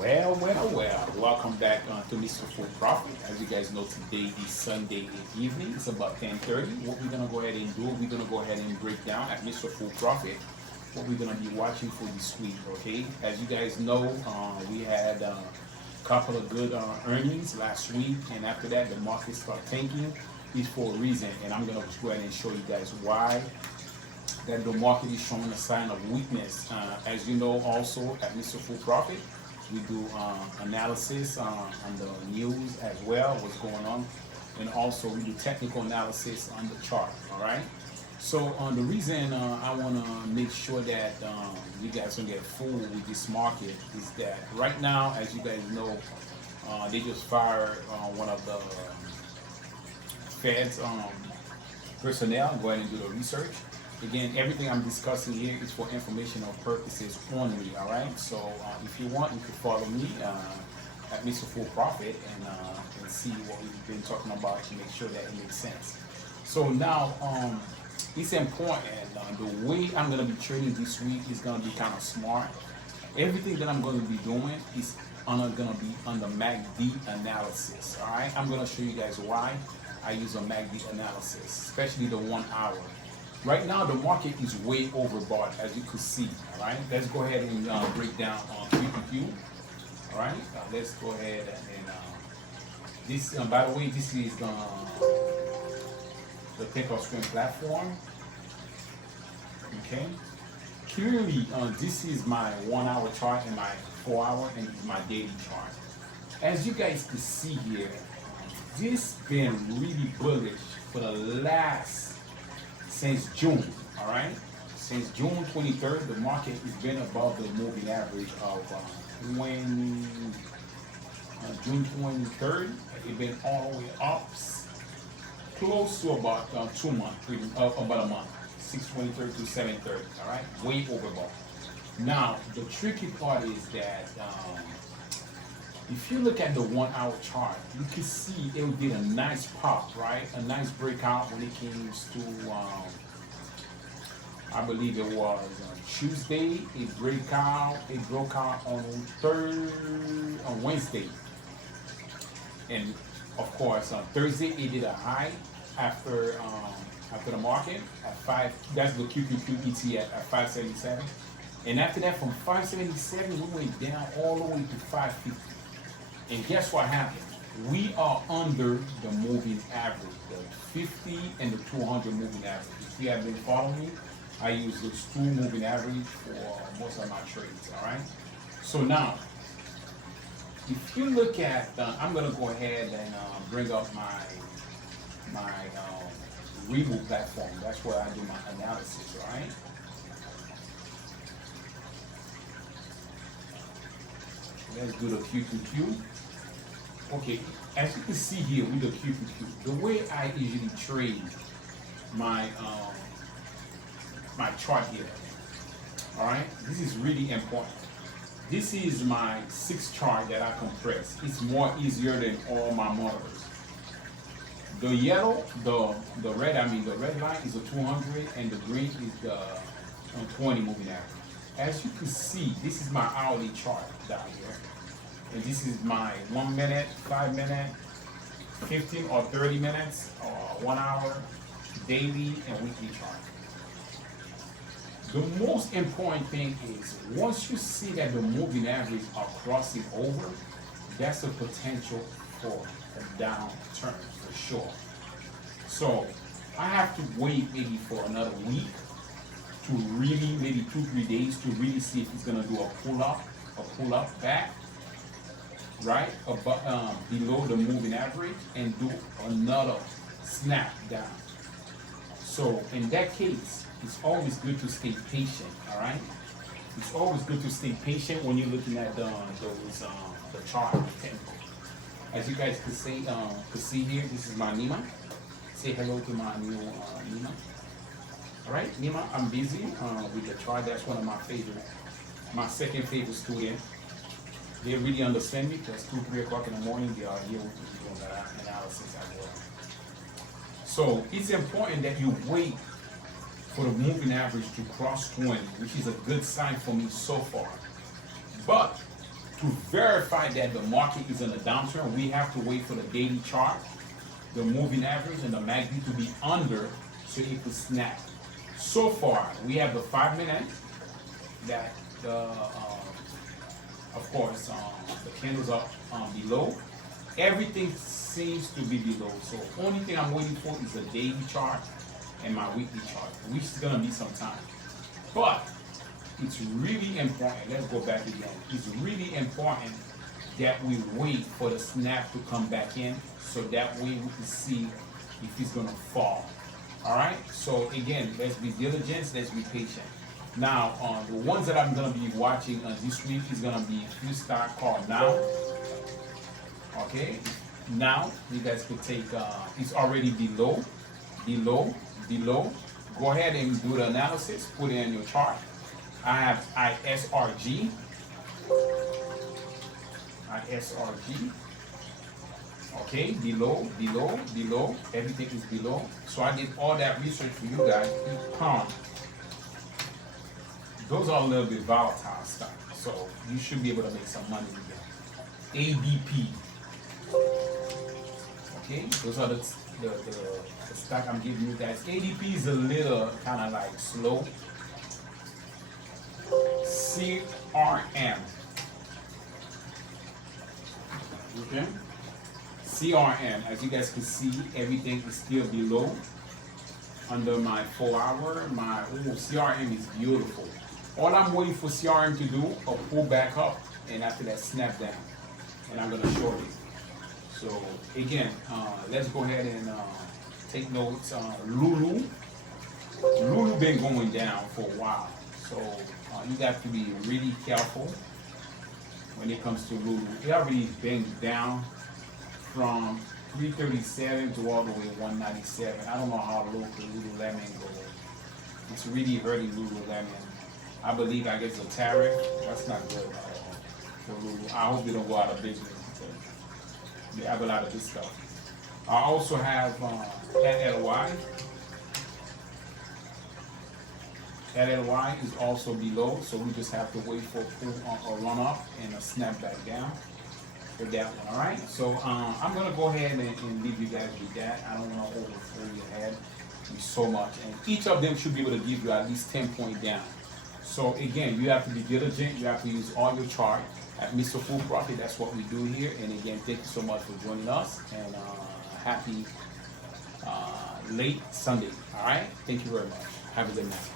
Well. Welcome back to Mr. Full Profit. As you guys know, today is Sunday evening. It's about 10:30. What we're gonna go ahead and do, we're gonna go ahead and break down at Mr. Full Profit what we're gonna be watching for this week. Okay, as you guys know, we had a couple of good earnings last week, and after that, the market started tanking. It's for a reason, and I'm gonna go ahead and show you guys why that the market is showing a sign of weakness. As you know, also at Mr. Full Profit, we do analysis on the news as well, what's going on, and also we do technical analysis on the chart. All right. So the reason I want to make sure that you guys don't get fooled with this market is that right now, as you guys know, they just fired one of the Fed's personnel. Go ahead and do the research. Again, everything I'm discussing here is for informational purposes only, all right? So if you want, you can follow me at Mr. Full Profit and see what we've been talking about to make sure that it makes sense. So now, it's important, the way I'm gonna be trading this week is gonna be kind of smart. Everything that I'm gonna be doing is gonna be on the MACD analysis, all right? I'm gonna show you guys why I use a MACD analysis, especially the 1 hour. Right now, the market is way overbought, as you could see. All right, let's go ahead and break down on QQQ. All right, let's go ahead and this. By the way, this is the takeoff screen platform. Okay, clearly, this is my 1 hour chart and my 4 hour and my daily chart. As you guys can see here, this been really bullish for the last. Since June, all right? Since June 23rd, the market has been above the moving average of June 23rd. It's been all the way up, close to about 2 months, about a month, 6/23 to 7/30, all right? Way overbought. Now, the tricky part is that if you look at the 1 hour chart, you can see it did a nice pop, right? A nice breakout when it came to, I believe it was Tuesday. It broke out on Wednesday. And of course, on Thursday, it did a high after the market at 5, that's the QQQ ETF at 577. And after that, from 577, we went down all the way to 550. And guess what happened? We are under the moving average, the 50 and the 200 moving average. If you have been following me, I use those two moving average for most of my trades, all right? So now, if you look at, I'm gonna go ahead and bring up my Webull platform. That's where I do my analysis, all right? Let's do the QQQ. Okay, as you can see here with the QQQ, the way I usually trade my my chart here, all right, this is really important. This is my 6 chart that I compress. It's more easier than all my monitors. The yellow, the red, the red line is a 200 and the green is the 20 moving average. As you can see, this is my hourly chart down here. And this is my 1 minute, 5 minute, 15 or 30 minutes, or 1 hour, daily and weekly chart. The most important thing is once you see that the moving average are crossing over, that's a potential for a downturn for sure. So I have to wait maybe for another week to really, maybe 2-3 days to really see if it's gonna do a pull up back, right, below the moving average and do another snap down. So in that case, it's always good to stay patient, all right? It's always good to stay patient when you're looking at the chart. As you guys could see here, this is my Nima. Say hello to my new Nima. All right, Nima, I'm busy with the chart. That's one of my second favorite student. They really understand me because 2-3 o'clock in the morning, they are here with me doing that analysis as well. So it's important that you wait for the moving average to cross 20, which is a good sign for me so far. But to verify that the market is in a downturn, we have to wait for the daily chart, the moving average, and the MACD to be under so it could snap. So far, we have the 5 minute that of course, the candles are below. Everything seems to be below. So only thing I'm waiting for is the daily chart and my weekly chart, which is gonna be some time. But it's really important, let's go back again. It's really important that we wait for the snap to come back in so that way we can see if it's gonna fall. All right, so again, let's be diligent, let's be patient. Now, the ones that I'm gonna be watching this week is gonna be few stock called Now. Okay, Now you guys could take, it's already below. Go ahead and do the analysis, put it in your chart. I have ISRG. Okay, below, everything is below. So I did all that research for you guys. Those are a little bit volatile stuff, so you should be able to make some money with them. ADP. Okay, those are the stock I'm giving you guys. ADP is a little kind of like slow. CRM. Okay. CRM, as you guys can see, everything is still below. Under my 4 hour, CRM is beautiful. All I'm waiting for CRM to do, a pull back up, and after that, snap down. And I'm gonna short it. So again, let's go ahead and take notes. Lulu been going down for a while, so you got to be really careful when it comes to Lulu. It already been down from 337 to all the way 197. I don't know how low the Lululemon goes. It's really hurting Lululemon. I believe, I guess, the tariff, that's not good for Lulu. I hope they don't go out of business because they have a lot of this stuff. I also have LLY. LLY is also below, so we just have to wait for a run up and a snap back down for that one. All right, so I'm gonna go ahead and leave you guys with that. I don't want to overfill your head with so much, and each of them should be able to give you at least 10 points down. So again, you have to be diligent. You have to use all your chart. At Mr. Full Profit, that's what we do here. And again, thank you so much for joining us, and happy late Sunday. All right, thank you very much. Have a good night.